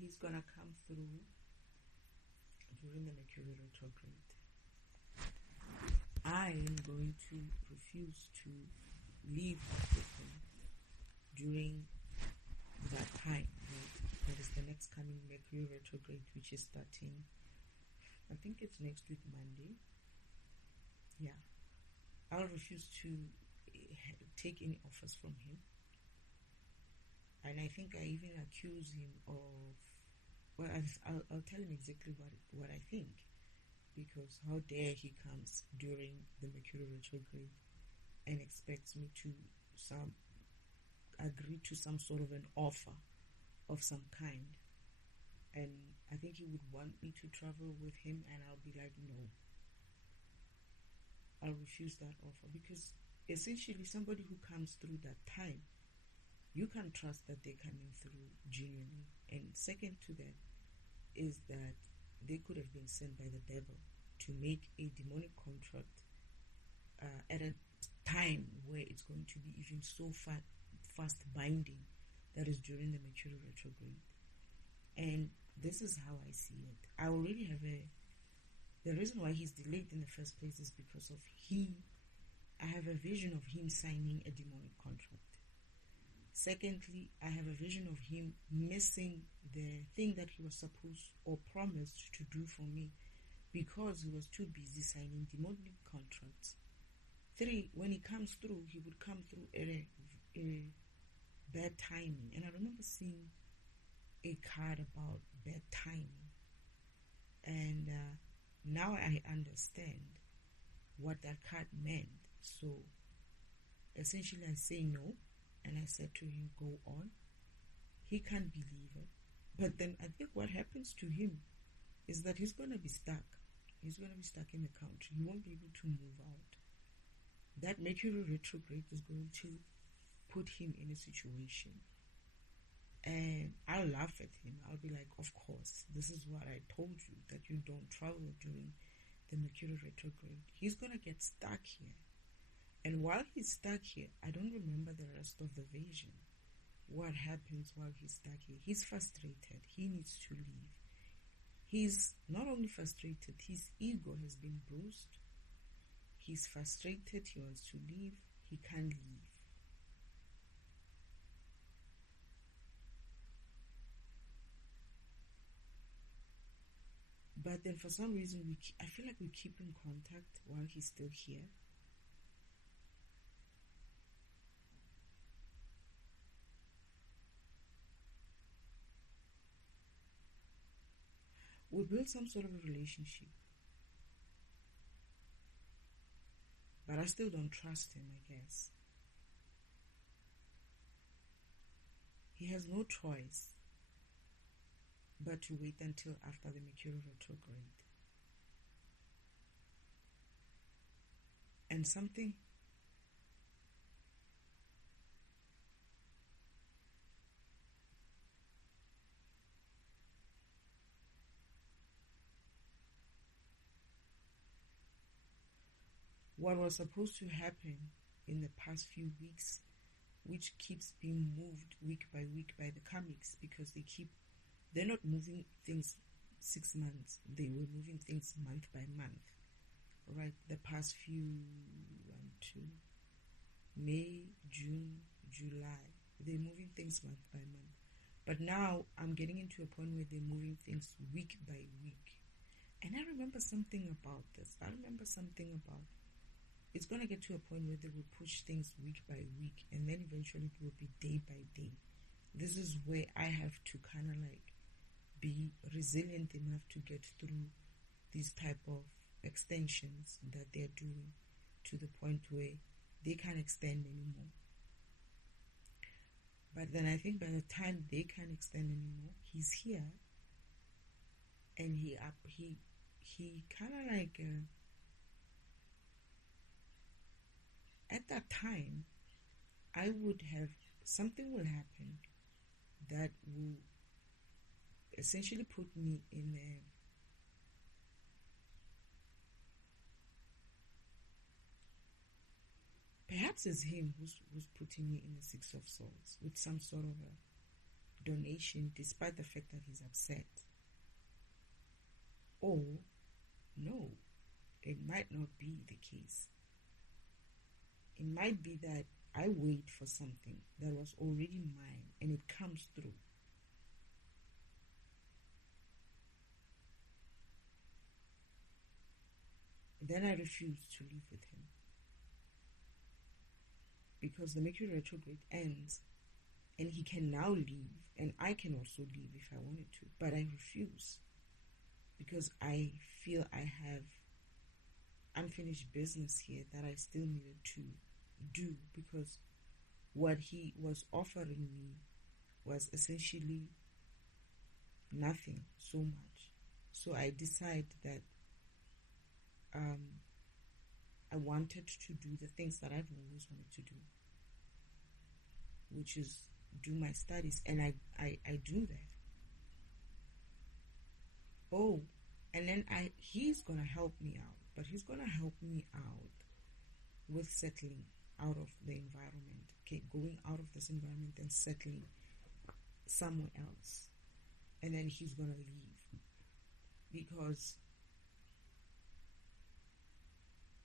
he's gonna come through during the Mercury retrograde. I am going to refuse to leave with him during that time. Right? That is the next coming Mercury retrograde, which is starting, I think it's next week, Monday. Yeah. I'll refuse to take any offers from him. And I think I even accuse him of, well, I'll tell him exactly what I think. Because how dare he comes during the Mercury retrograde and expects me to agree to some sort of an offer of some kind. And I think he would want me to travel with him, and I'll be like, no. I'll refuse that offer, because essentially somebody who comes through that time, you can trust that they're coming through genuinely. And second to that is that they could have been sent by the devil to make a demonic contract at a time where it's going to be even so fast binding, that is during the Mercury retrograde. And this is how I see it. I already have the reason why he's delayed in the first place is because of I have a vision of him signing a demonic contract. Secondly, I have a vision of him missing the thing that he was supposed or promised to do for me, because he was too busy signing demonic contracts. 3, when he comes through, he would come through at a bad timing. And I remember seeing a card about bad timing. And now I understand what that card meant. So essentially I say no, and I said to him, go on. He can't believe it. But then I think what happens to him is that he's going to be stuck. He's going to be stuck in the country. He won't be able to move out. That Mercury retrograde is going to put him in a situation. And I'll laugh at him. I'll be like, of course, this is what I told you, that you don't travel during the Mercury retrograde. He's going to get stuck here. And while he's stuck here, I don't remember the rest of the vision. What happens while he's stuck here? He's frustrated. He needs to leave. He's not only frustrated, his ego has been bruised. He's frustrated, he wants to leave, he can't leave. But then for some reason, I feel like we keep in contact while he's still here. We build some sort of a relationship. But I still don't trust him, I guess. He has no choice but to wait until after the Mercury retrograde. And something what was supposed to happen in the past few weeks, which keeps being moved week by week by the comics, because they're not moving things 6 months, they were moving things month by month, right? The past few, 1, 2, May, June, July, they're moving things month by month. But now I'm getting into a point where they're moving things week by week. And I remember something about this. It's going to get to a point where they will push things week by week, and then eventually it will be day by day. This is where I have to kind of like be resilient enough to get through these type of extensions that they're doing, to the point where they can't extend anymore. But then I think by the time they can't extend anymore, he's here, and he kind of like at that time, I would have, something will happen that will essentially put me in a, perhaps it's him who's putting me in the 6 of Swords with some sort of donation despite the fact that he's upset. Or, no, it might not be the case. It might be that I wait for something that was already mine and it comes through. Then I refuse to live with him. Because the Mercury retrograde ends and he can now leave, and I can also leave if I wanted to, but I refuse because I feel I have unfinished business here that I still needed to do, because what he was offering me was essentially nothing so much. So I decided that I wanted to do the things that I've always wanted to do, which is do my studies, and I do that. Oh, and then he's gonna help me out, but he's gonna help me out with settling out of the environment, okay, going out of this environment and settling somewhere else, and then he's gonna leave because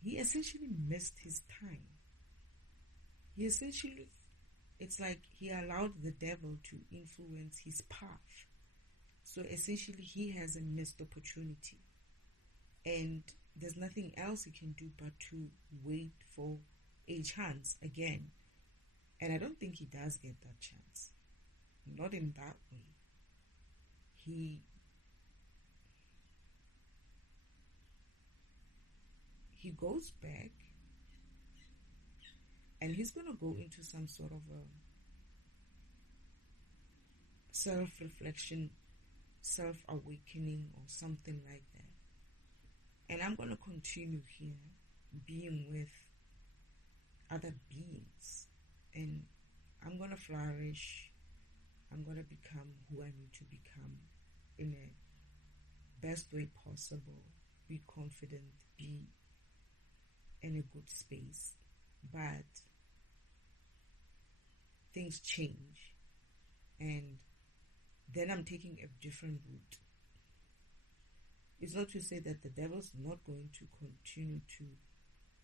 he essentially missed his time. It's like he allowed the devil to influence his path. So essentially he has a missed opportunity. And there's nothing else he can do but to wait for a chance again. And I don't think he does get that chance. Not in that way. He goes back and he's going to go into some sort of a self-reflection, self-awakening or something like that. And I'm going to continue here being with other beings, and I'm going to flourish. I'm going to become who I need to become in a best way possible, be confident, be in a good space. But things change, and then I'm taking a different route. It's not to say that the devil's not going to continue to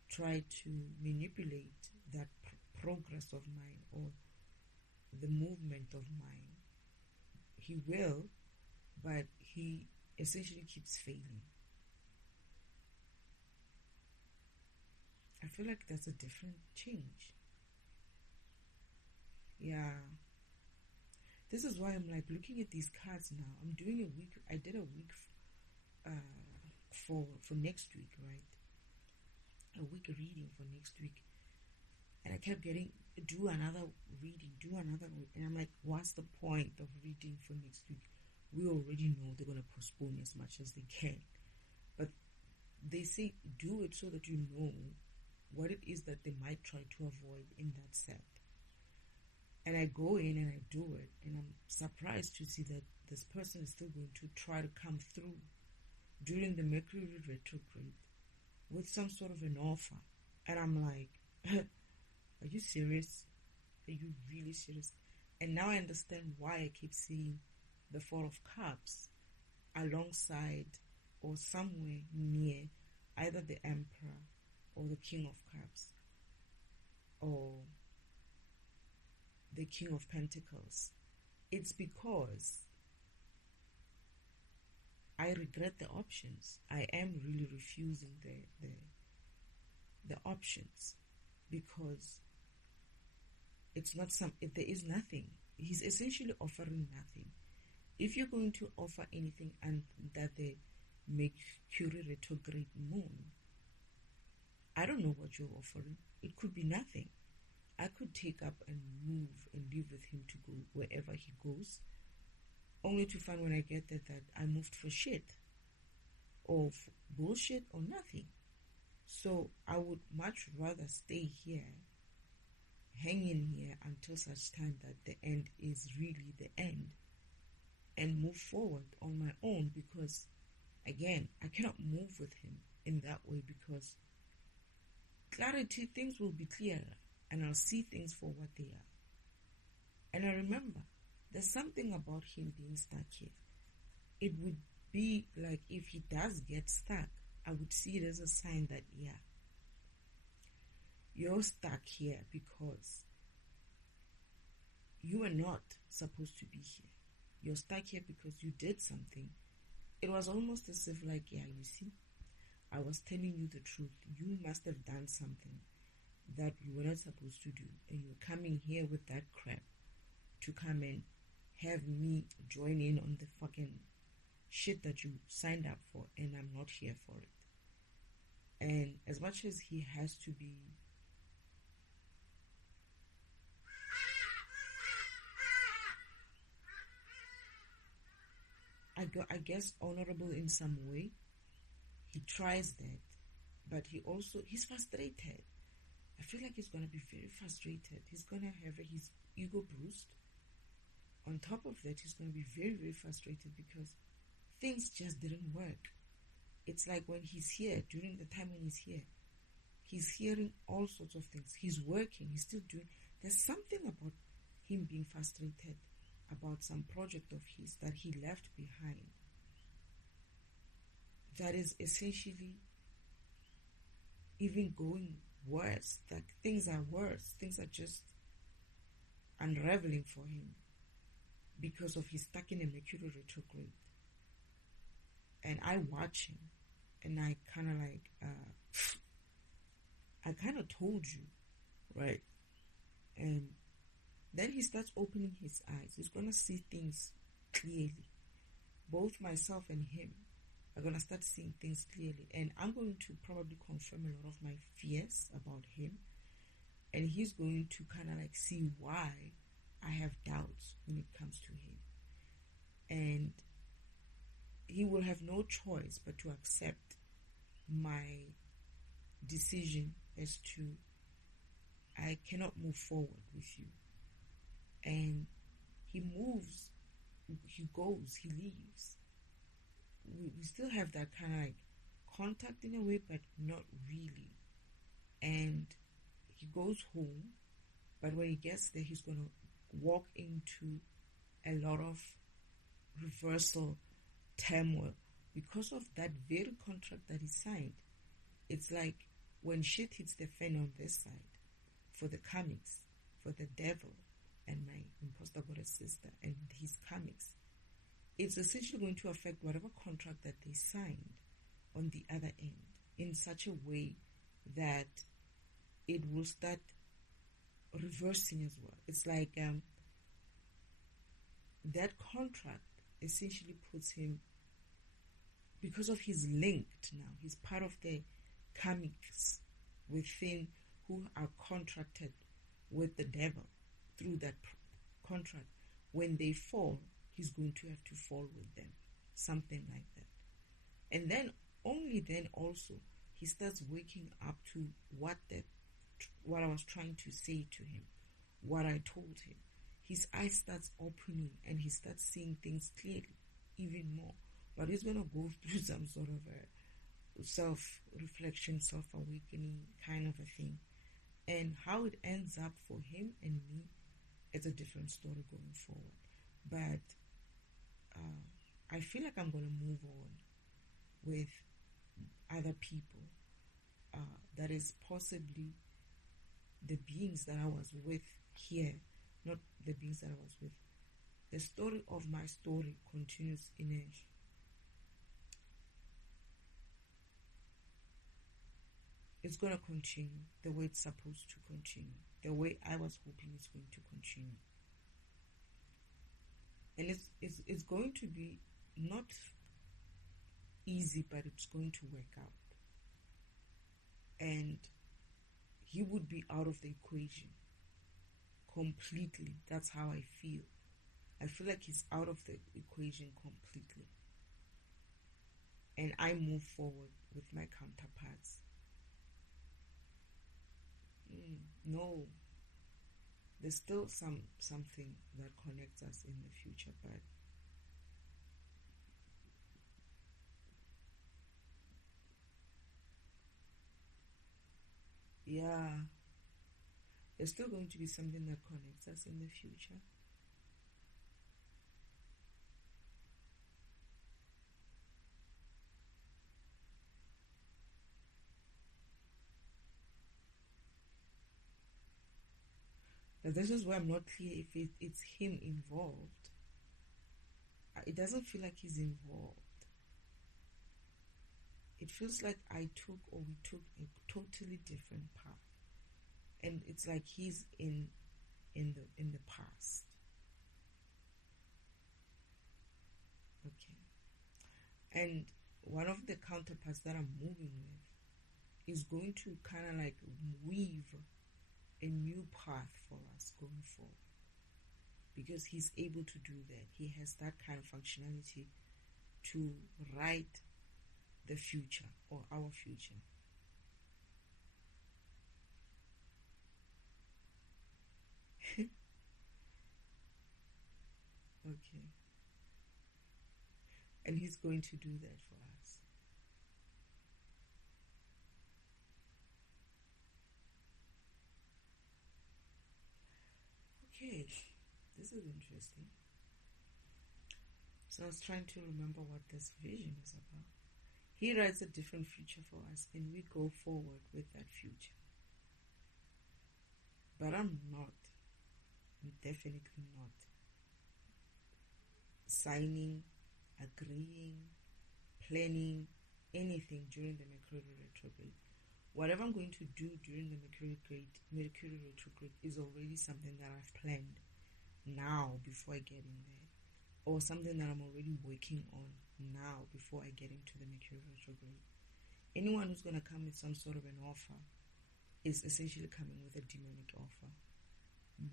try to manipulate that progress of mine or the movement of mine. He will, but he essentially keeps failing. I feel like that's a different change. Yeah. This is why I'm like looking at these cards now. I'm doing a week. I did a week for next week, right? A week reading for next week. And I kept getting, do another reading. And I'm like, what's the point of reading for next week? We already know they're going to postpone as much as they can. But they say do it so that you know what it is that they might try to avoid in that set. And I go in and I do it, and I'm surprised to see that this person is still going to try to come through during the Mercury retrograde with some sort of an offer. And I'm like, are you serious? Are you really serious? And now I understand why I keep seeing the Four of Cups alongside or somewhere near either the Emperor or the King of Cups or the King of Pentacles. It's because I regret the options. I am really refusing the options because it's not there is nothing. He's essentially offering nothing. If you're going to offer anything and that the Mercury retrograde moon, I don't know what you're offering. It could be nothing. I could take up and move and live with him to go wherever he goes, only to find when I get there that I moved for shit or for bullshit or nothing. So I would much rather stay here, hang in here until such time that the end is really the end and move forward on my own, because again, I cannot move with him in that way because clarity, things will be clearer and I'll see things for what they are. And I remember there's something about him being stuck here. It would be like if he does get stuck, I would see it as a sign that, yeah, you're stuck here because you are not supposed to be here. You're stuck here because you did something. It was almost as if like, yeah, you see, I was telling you the truth. You must have done something that you were not supposed to do. And you're coming here with that crap to come and have me join in on the fucking shit that you signed up for, and I'm not here for it. And as much as he has to be I guess honorable in some way, he tries that, but he's frustrated. I feel like he's gonna be very frustrated. He's gonna have his ego bruised. On top of that, he's gonna be very, very frustrated because things just didn't work. It's like when he's here, during the time when he's here, he's hearing all sorts of things. He's working, he's still doing. There's something about him being frustrated about some project of his that he left behind that is essentially even going worse. Like things are worse. Things are just unraveling for him because of he's stuck in a Mercury retrograde. And I watch him and I kind of like, I kind of told you, right? And then he starts opening his eyes. He's going to see things clearly. Both myself and him are going to start seeing things clearly. And I'm going to probably confirm a lot of my fears about him. And he's going to kind of like see why I have doubts when it comes to him. And he will have no choice but to accept my decision as to I cannot move forward with you. And he moves, he goes, he leaves. We still have that kind of like contact in a way, but not really. And he goes home, but when he gets there, he's going to walk into a lot of reversal, turmoil, because of that very contract that he signed. It's like when shit hits the fan on this side, for the comics, for the devil, and my imposter goddess sister and his comics, it's essentially going to affect whatever contract that they signed on the other end in such a way that it will start reversing as well. It's like that contract essentially puts him, because of his linked now, he's part of the comics within who are contracted with the devil through that contract. When they fall, he's going to have to fall with them, something like that. And then only then also he starts waking up to what I was trying to say to him, what I told him. His eyes starts opening and he starts seeing things clearly, even more. But he's gonna go through some sort of a self-reflection, self-awakening kind of a thing. And how it ends up for him and me, it's a different story going forward. But I feel like I'm going to move on with other people. That is possibly the beings that I was with here, not the beings that I was with. The story of my story continues in a... It's going to continue the way it's supposed to continue, the way I was hoping it's going to continue. And it's going to be not easy, but it's going to work out. And he would be out of the equation completely. That's how I feel. I feel like he's out of the equation completely. And I move forward with my counterparts. No, there's still something that connects us in the future, but yeah, there's still going to be something that connects us in the future. This is why I'm not clear if it's him involved. It doesn't feel like he's involved. It feels like we took a totally different path, and it's like he's in the past. Okay, and one of the counterparts that I'm moving with is going to kind of like weave a new path for us going forward, because he's able to do that. He has that kind of functionality to write the future or our future. Okay. And he's going to do that for us. Okay, this is interesting. So I was trying to remember what this vision is about. He writes a different future for us, and we go forward with that future. But I'm definitely not signing, agreeing, planning anything during the Mercury retrograde. Whatever I'm going to do during the Mercury retrograde is already something that I've planned now before I get in there, or something that I'm already working on now before I get into the Mercury retrograde. Anyone who's going to come with some sort of an offer is essentially coming with a demonic offer.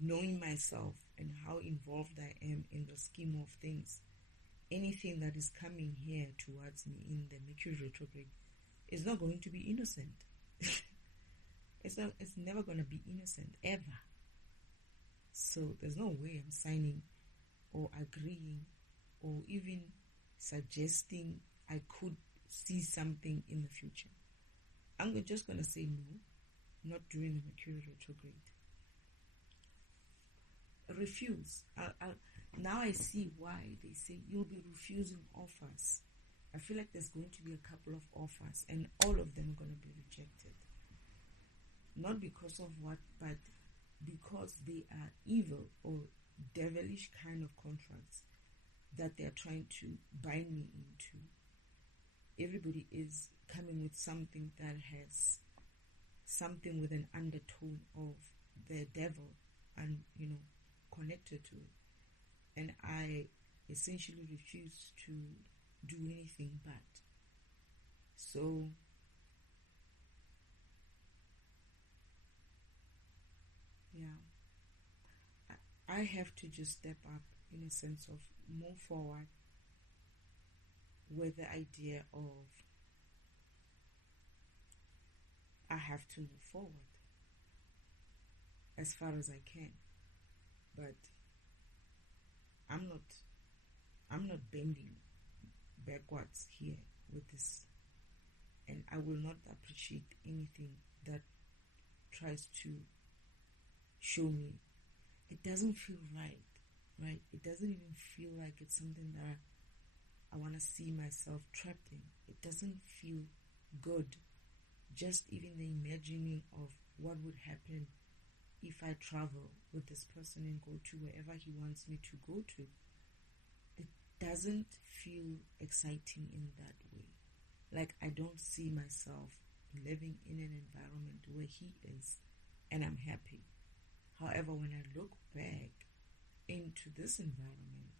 Knowing myself and how involved I am in the scheme of things, anything that is coming here towards me in the Mercury retrograde is not going to be innocent. It's never going to be innocent, ever. So there's no way I'm signing or agreeing or even suggesting I could see something in the future. I'm just going to say no, not during the Mercury retrograde. Refuse. Now I see why they say you'll be refusing offers. I feel like there's going to be a couple of offers, and all of them are going to be rejected. Not because of what, but because they are evil or devilish kind of contracts that they are trying to bind me into. Everybody is coming with something that has something with an undertone of the devil and, connected to it. And I essentially refuse to do anything but. So yeah, I have to just step up in a sense of move forward with the idea of I have to move forward as far as I can. But I'm not bending backwards here with this, and I will not appreciate anything that tries to show me. It doesn't feel right? It doesn't even feel like it's something that I want to see myself trapped in. It doesn't feel good. Just even the imagining of what would happen if I travel with this person and go to wherever he wants me to go to. It doesn't feel exciting in that way. Like I don't see myself living in an environment where he is and I'm happy. However, when I look back into this environment,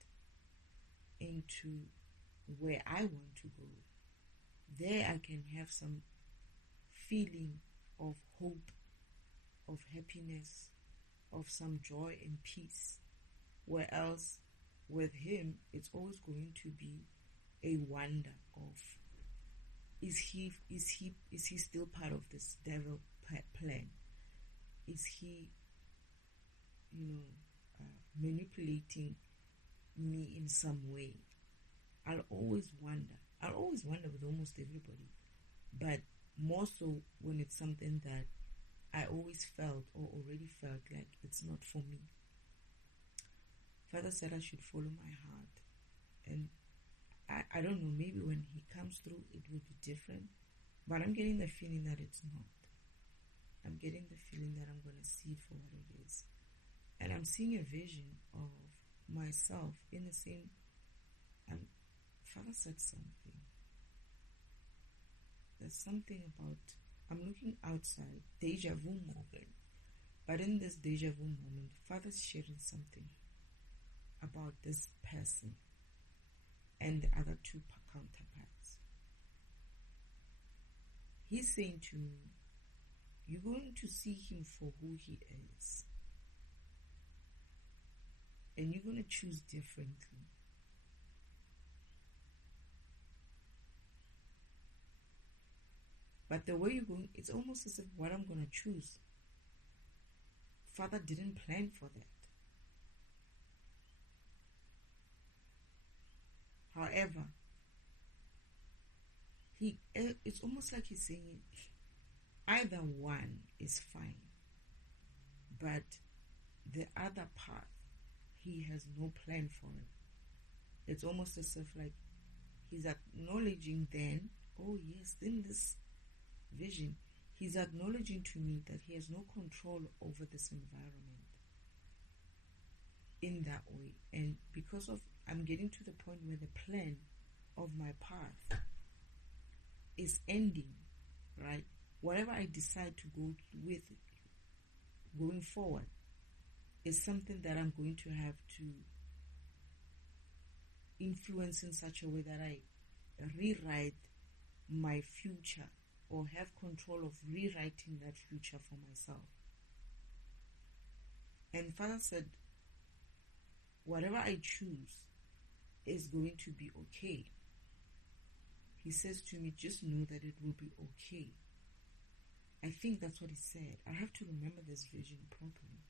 into where I want to go, there I can have some feeling of hope, of happiness, of some joy and peace. Where else with him, it's always going to be a wonder of is he still part of this devil plan? Is he manipulating me in some way? I'll always wonder with almost everybody, but more so when it's something that I always felt or already felt like it's not for me. Father said I should follow my heart, and I don't know, maybe when he comes through it will be different, but I'm getting the feeling that it's not. I'm getting the feeling that I'm going to see it for what it is. And I'm seeing a vision of myself in the same. Father said something. There's something about. I'm looking outside, deja vu moment. But in this deja vu moment, Father's sharing something about this person and the other two counterparts. He's saying to me, you're going to see him for who he is. And you're going to choose differently. But the way you're going, it's almost as if what I'm going to choose, Father didn't plan for that. However, it's almost like he's saying either one is fine, but the other path, he has no plan for it. It's almost as if like he's acknowledging then, oh yes, in this vision, he's acknowledging to me that he has no control over this environment in that way. And because of, I'm getting to the point where the plan of my path is ending, right? Whatever I decide to go with going forward is something that I'm going to have to influence in such a way that I rewrite my future or have control of rewriting that future for myself. And Father said, whatever I choose is going to be okay. He says to me, just know that it will be okay. I think that's what he said. I have to remember this vision properly.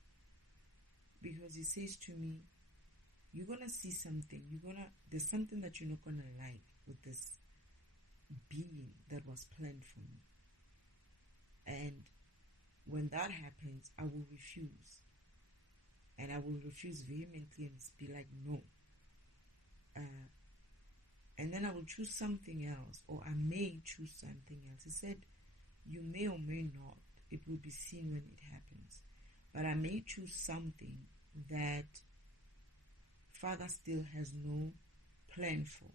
Because he says to me, you're going to see something. There's something that you're not going to like with this being that was planned for me. And when that happens, I will refuse. And I will refuse vehemently and be like, no. And then I will choose something else, or I may choose something else. He said, you may or may not. It will be seen when it happens. But I may choose something that Father still has no plan for.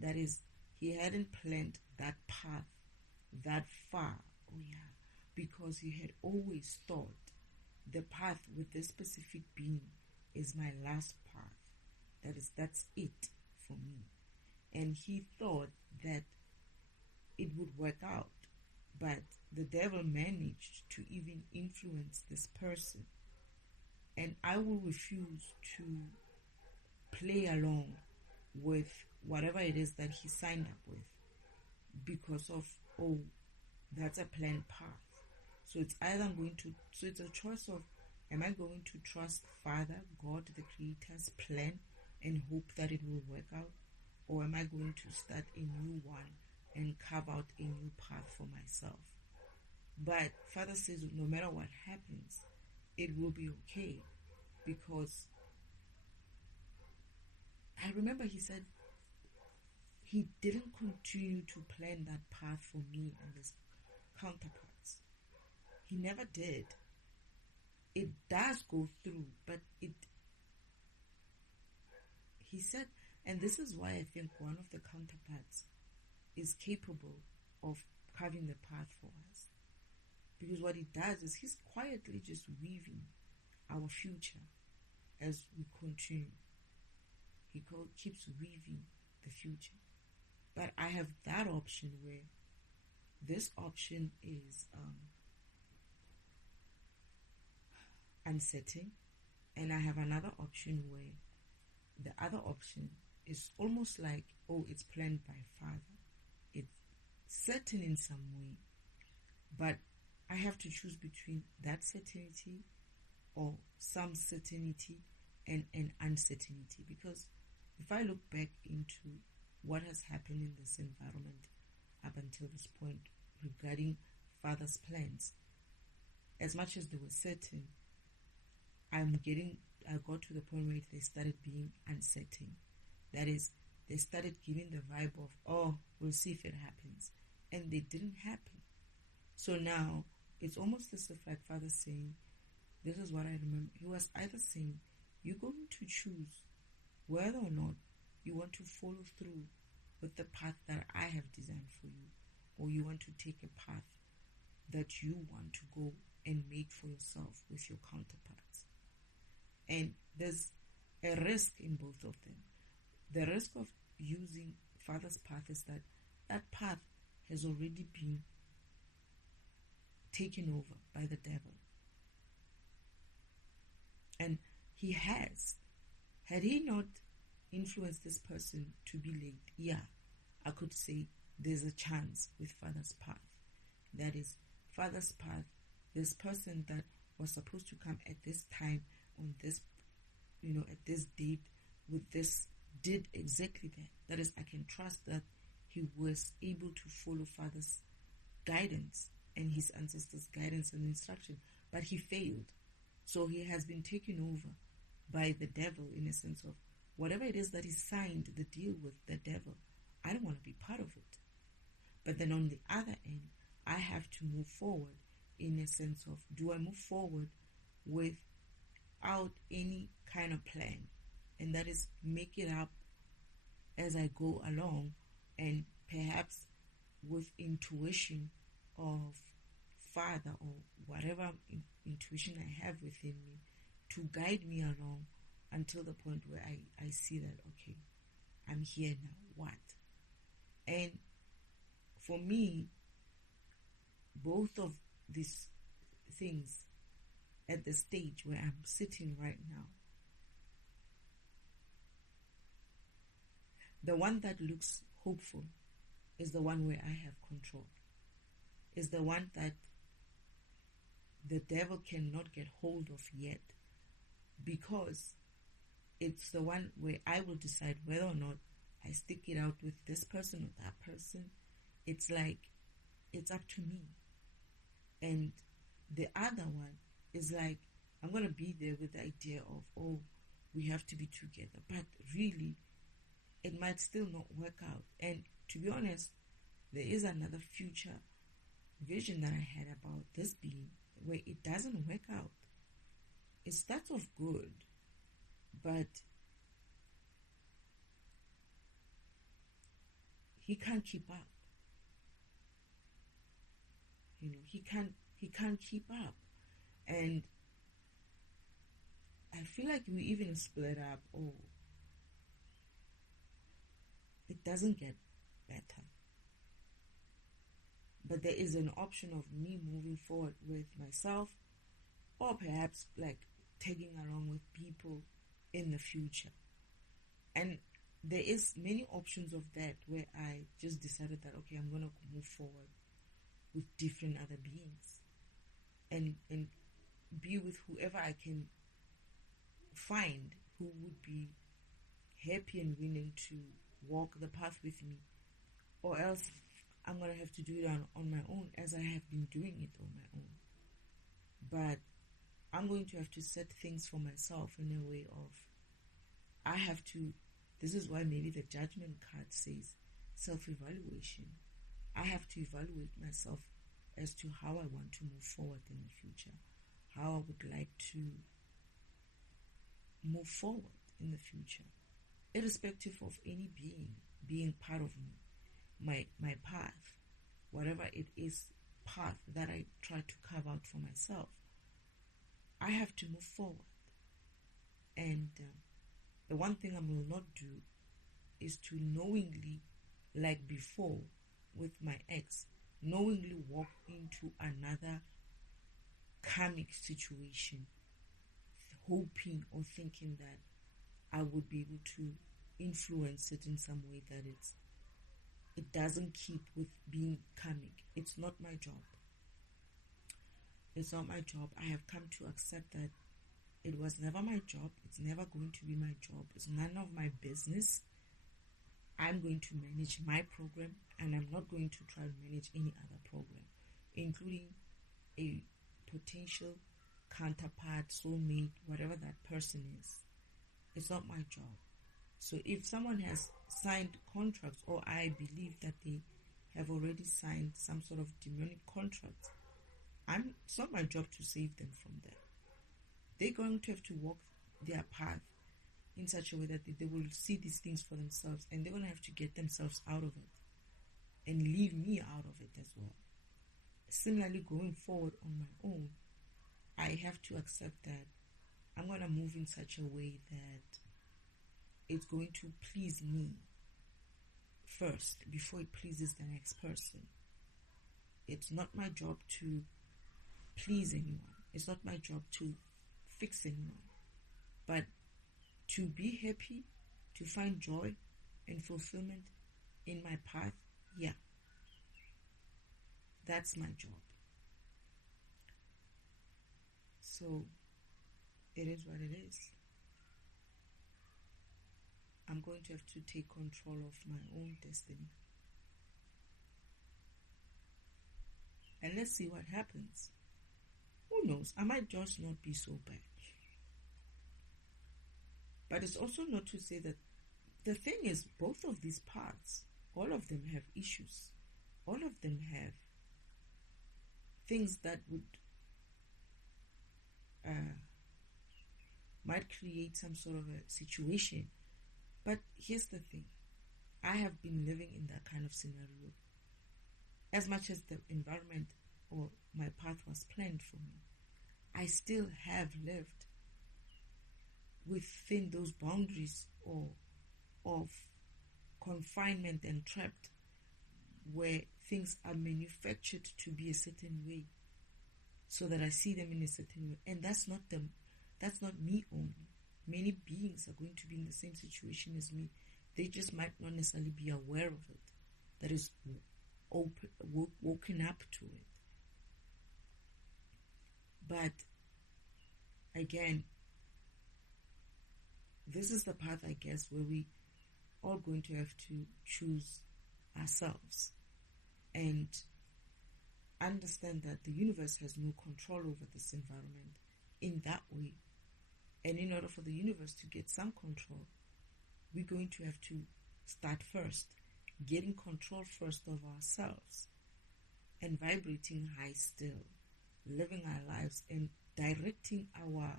That is, he hadn't planned that path that far. Oh yeah, because he had always thought the path with this specific being is my last path. That's it for me. And he thought that it would work out. But the devil managed to even influence this person. And I will refuse to play along with whatever it is that he signed up with. Because of, oh, that's a planned path. So it's either so it's a choice of, am I going to trust Father, God, the Creator's plan and hope that it will work out? Or am I going to start a new one and carve out a new path for myself? But Father says no matter what happens, it will be okay. Because I remember he said he didn't continue to plan that path for me and his counterparts. He never did. It does go through, but he said, and this is why I think one of the counterparts is capable of carving the path for us. Because what he does is he's quietly just weaving our future as we continue. He keeps weaving the future. But I have that option where this option is uncertain, and I have another option where the other option is almost like, oh, it's planned by Father. It's certain in some way, but I have to choose between that certainty or some certainty and an uncertainty. Because if I look back into what has happened in this environment up until this point regarding Father's plans, as much as they were certain, I got to the point where they started being uncertain. That is, they started giving the vibe of, oh, we'll see if it happens. And they didn't happen. So now, it's almost as if like Father's saying, this is what I remember. He was either saying, you're going to choose whether or not you want to follow through with the path that I have designed for you, or you want to take a path that you want to go and make for yourself with your counterparts. And there's a risk in both of them. The risk of using father's path is that that path has already been taken over by the devil. And he has. Had he not influenced this person to be late, yeah, I could say there's a chance with father's path. That is, father's path, this person that was supposed to come at this time, on this, at this date, with this, did exactly that. That is, I can trust that he was able to follow father's guidance and his ancestors' guidance and instruction, but he failed. So he has been taken over by the devil, in a sense of whatever it is that he signed the deal with the devil, I don't want to be part of it. But then on the other end, I have to move forward in a sense of, do I move forward without any kind of plan? And that is, make it up as I go along, and perhaps with intuition of father or whatever intuition I have within me to guide me along until the point where I see that, okay, I'm here now, what? And for me, both of these things at the stage where I'm sitting right now, the one that looks hopeful is the one where I have control, is the one that the devil cannot get hold of yet, because it's the one where I will decide whether or not I stick it out with this person or that person. It's like, it's up to me. And the other one is like, I'm going to be there with the idea of, oh, we have to be together. But really, it might still not work out. And to be honest, there is another future vision that I had about this being where it doesn't work out. It starts off good, but he can't keep up. He can't keep up. And I feel like we even split up, or it doesn't get better. But there is an option of me moving forward with myself, or perhaps like tagging along with people in the future. And there is many options of that where I just decided that, okay, I'm going to move forward with different other beings and be with whoever I can find who would be happy and willing to walk the path with me, or else I'm going to have to do it on my own, as I have been doing it on my own. But I'm going to have to set things for myself in a way of, I have to, this is why maybe the judgment card says self-evaluation. I have to evaluate myself as to how I want to move forward in the future, how I would like to move forward in the future, irrespective of any being part of me, my path, whatever it is, path that I try to carve out for myself. I have to move forward. And the one thing I will not do is to knowingly, like before with my ex, knowingly walk into another karmic situation, hoping or thinking that I would be able to influence it in some way that it doesn't keep with being karmic. It's not my job. It's not my job. I have come to accept that it was never my job. It's never going to be my job. It's none of my business. I'm going to manage my program, and I'm not going to try to manage any other program, including a potential counterpart, soulmate, whatever that person is. It's not my job. So if someone has signed contracts, or I believe that they have already signed some sort of demonic contract, it's not my job to save them from that. they're going to have to walk their path in such a way that they will see these things for themselves, and they're going to have to get themselves out of it and leave me out of it as well. Similarly, going forward on my own, I have to accept that I'm going to move in such a way that it's going to please me first before it pleases the next person. It's not my job to please anyone. It's not my job to fix anyone. But to be happy, to find joy and fulfillment in my path, yeah, that's my job. So it is what it is. I'm going to have to take control of my own destiny. And let's see what happens. Who knows? I might just not be so bad. But it's also not to say that the thing is, both of these paths, all of them have issues. All of them have things that would might create some sort of a situation. But here's the thing. I have been living in that kind of scenario. As much as the environment or my path was planned for me, I still have lived within those boundaries of confinement and trapped, where things are manufactured to be a certain way so that I see them in a certain way. And that's not me only. Many beings are going to be in the same situation as me. They just might not necessarily be aware of it. That is woken up to it. But again, this is the path, I guess, where we all going to have to choose ourselves and understand that the universe has no control over this environment in that way. And in order for the universe to get some control, we're going to have to start first, getting control first of ourselves and vibrating high still, living our lives and directing our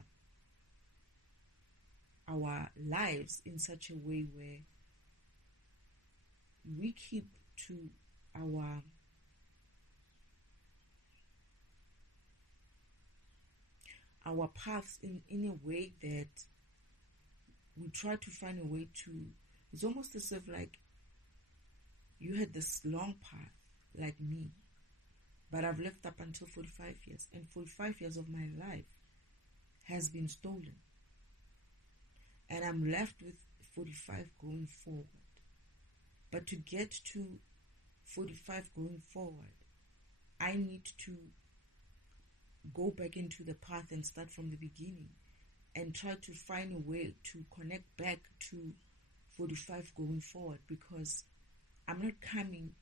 lives in such a way where we keep to our paths in a way that we try to find a way to. It's almost as if like you had this long path like me, but I've lived up until 45 years, and 45 years of my life has been stolen, and I'm left with 45 going forward. But to get to 45 going forward, I need to go back into the path and start from the beginning and try to find a way to connect back to 45 going forward, because I'm not coming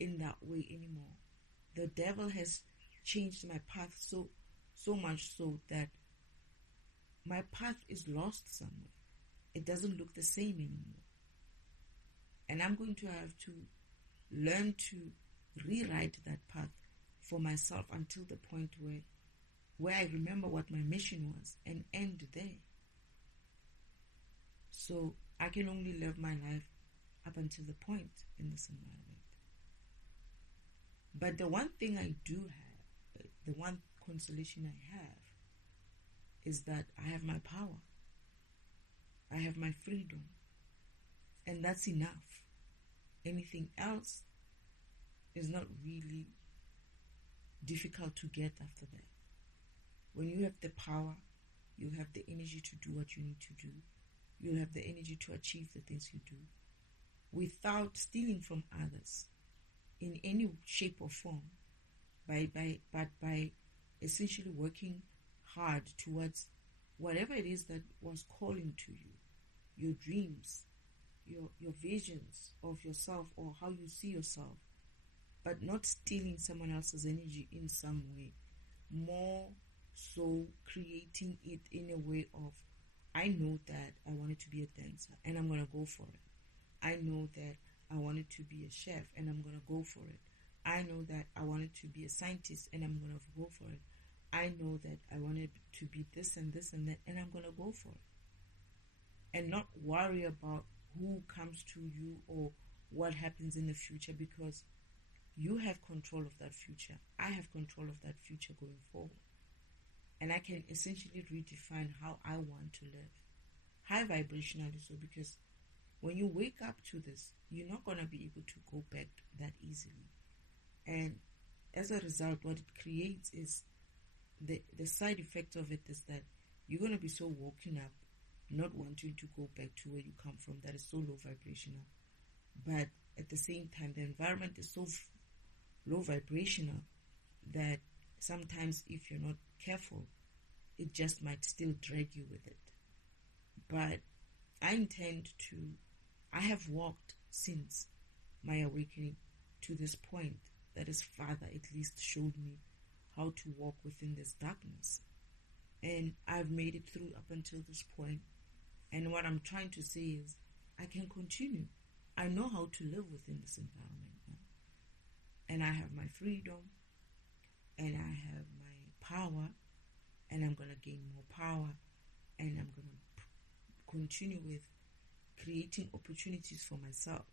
in that way anymore. The devil has changed my path so much so that my path is lost somewhere. It doesn't look the same anymore. And I'm going to have to learn to rewrite that path for myself until the point where I remember what my mission was and end there. So I can only live my life up until the point in this environment. But the one thing I do have, the one consolation I have, is that I have my power. I have my freedom. And that's enough. Anything else is not really difficult to get after that. When you have the power, you have the energy to do what you need to do. You'll have the energy to achieve the things you do without stealing from others in any shape or form, but by essentially working hard towards whatever it is that was calling to you, your dreams, your visions of yourself or how you see yourself, but not stealing someone else's energy in some way. More so creating it in a way of, I know that I wanted to be a dancer and I'm going to go for it. I know that I wanted to be a chef and I'm going to go for it. I know that I wanted to be a scientist and I'm going to go for it. I know that I wanted to be this and this and that, and I'm going to go for it. And not worry about who comes to you or what happens in the future, because you have control of that future. I have control of that future going forward. And I can essentially redefine how I want to live. High vibrationally so, because when you wake up to this, you're not going to be able to go back that easily. And as a result, what it creates is the side effect of it is that you're going to be so woken up, not wanting to go back to where you come from, that is so low vibrational. But at the same time, the environment is so low vibrational that sometimes if you're not careful, it just might still drag you with it. But I have walked since my awakening to this point that his Father at least showed me how to walk within this darkness. And I've made it through up until this point. And what I'm trying to say is I can continue. I know how to live within this environment now. And I have my freedom, and I have my power, and I'm going to gain more power, and I'm going to continue with creating opportunities for myself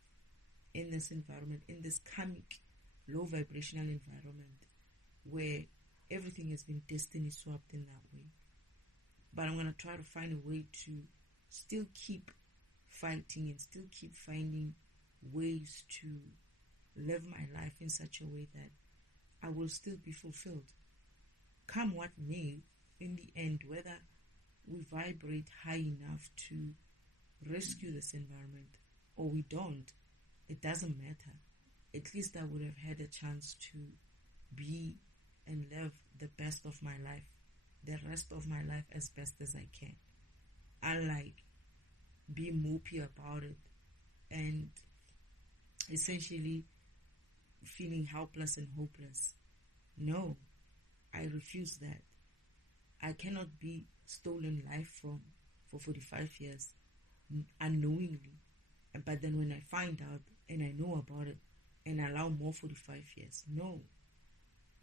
in this environment, in this karmic, low vibrational environment where everything has been destiny swapped in that way. But I'm going to try to find a way to still keep fighting and still keep finding ways to live my life in such a way that I will still be fulfilled. Come what may, in the end, whether we vibrate high enough to rescue this environment or we don't, it doesn't matter. At least I would have had a chance to be and live the best of my life, the rest of my life as best as I can. Unlike be mopey about it and essentially feeling helpless and hopeless. No, I refuse that. I cannot be stolen life from for 45 years unknowingly, but then when I find out and I know about it and allow more 45 years. No,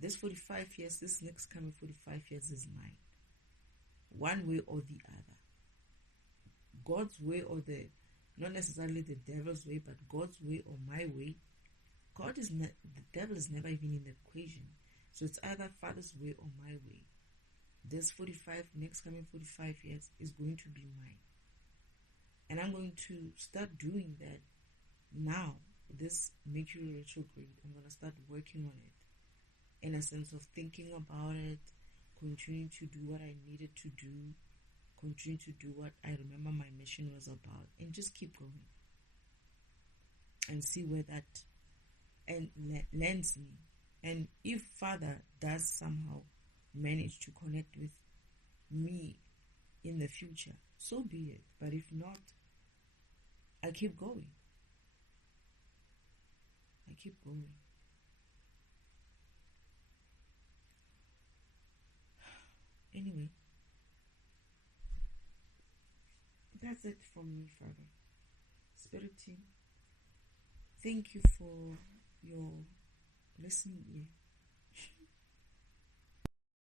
this 45 years, this next coming 45 years is mine, one way or the other. God's way or not necessarily the devil's way, but God's way or my way. The devil is never even in the equation. So it's either Father's way or my way. This next coming 45 years is going to be mine. And I'm going to start doing that now. This Mercury retrograde, I'm going to start working on it in a sense of thinking about it, continuing to do what I needed to do, continue to do what I remember my mission was about, and just keep going and see where that lands me. And if Father does somehow manage to connect with me in the future, so be it. But if not, I keep going. I keep going. Anyway, that's it from me, Father. Spirit team, thank you for your listening ear.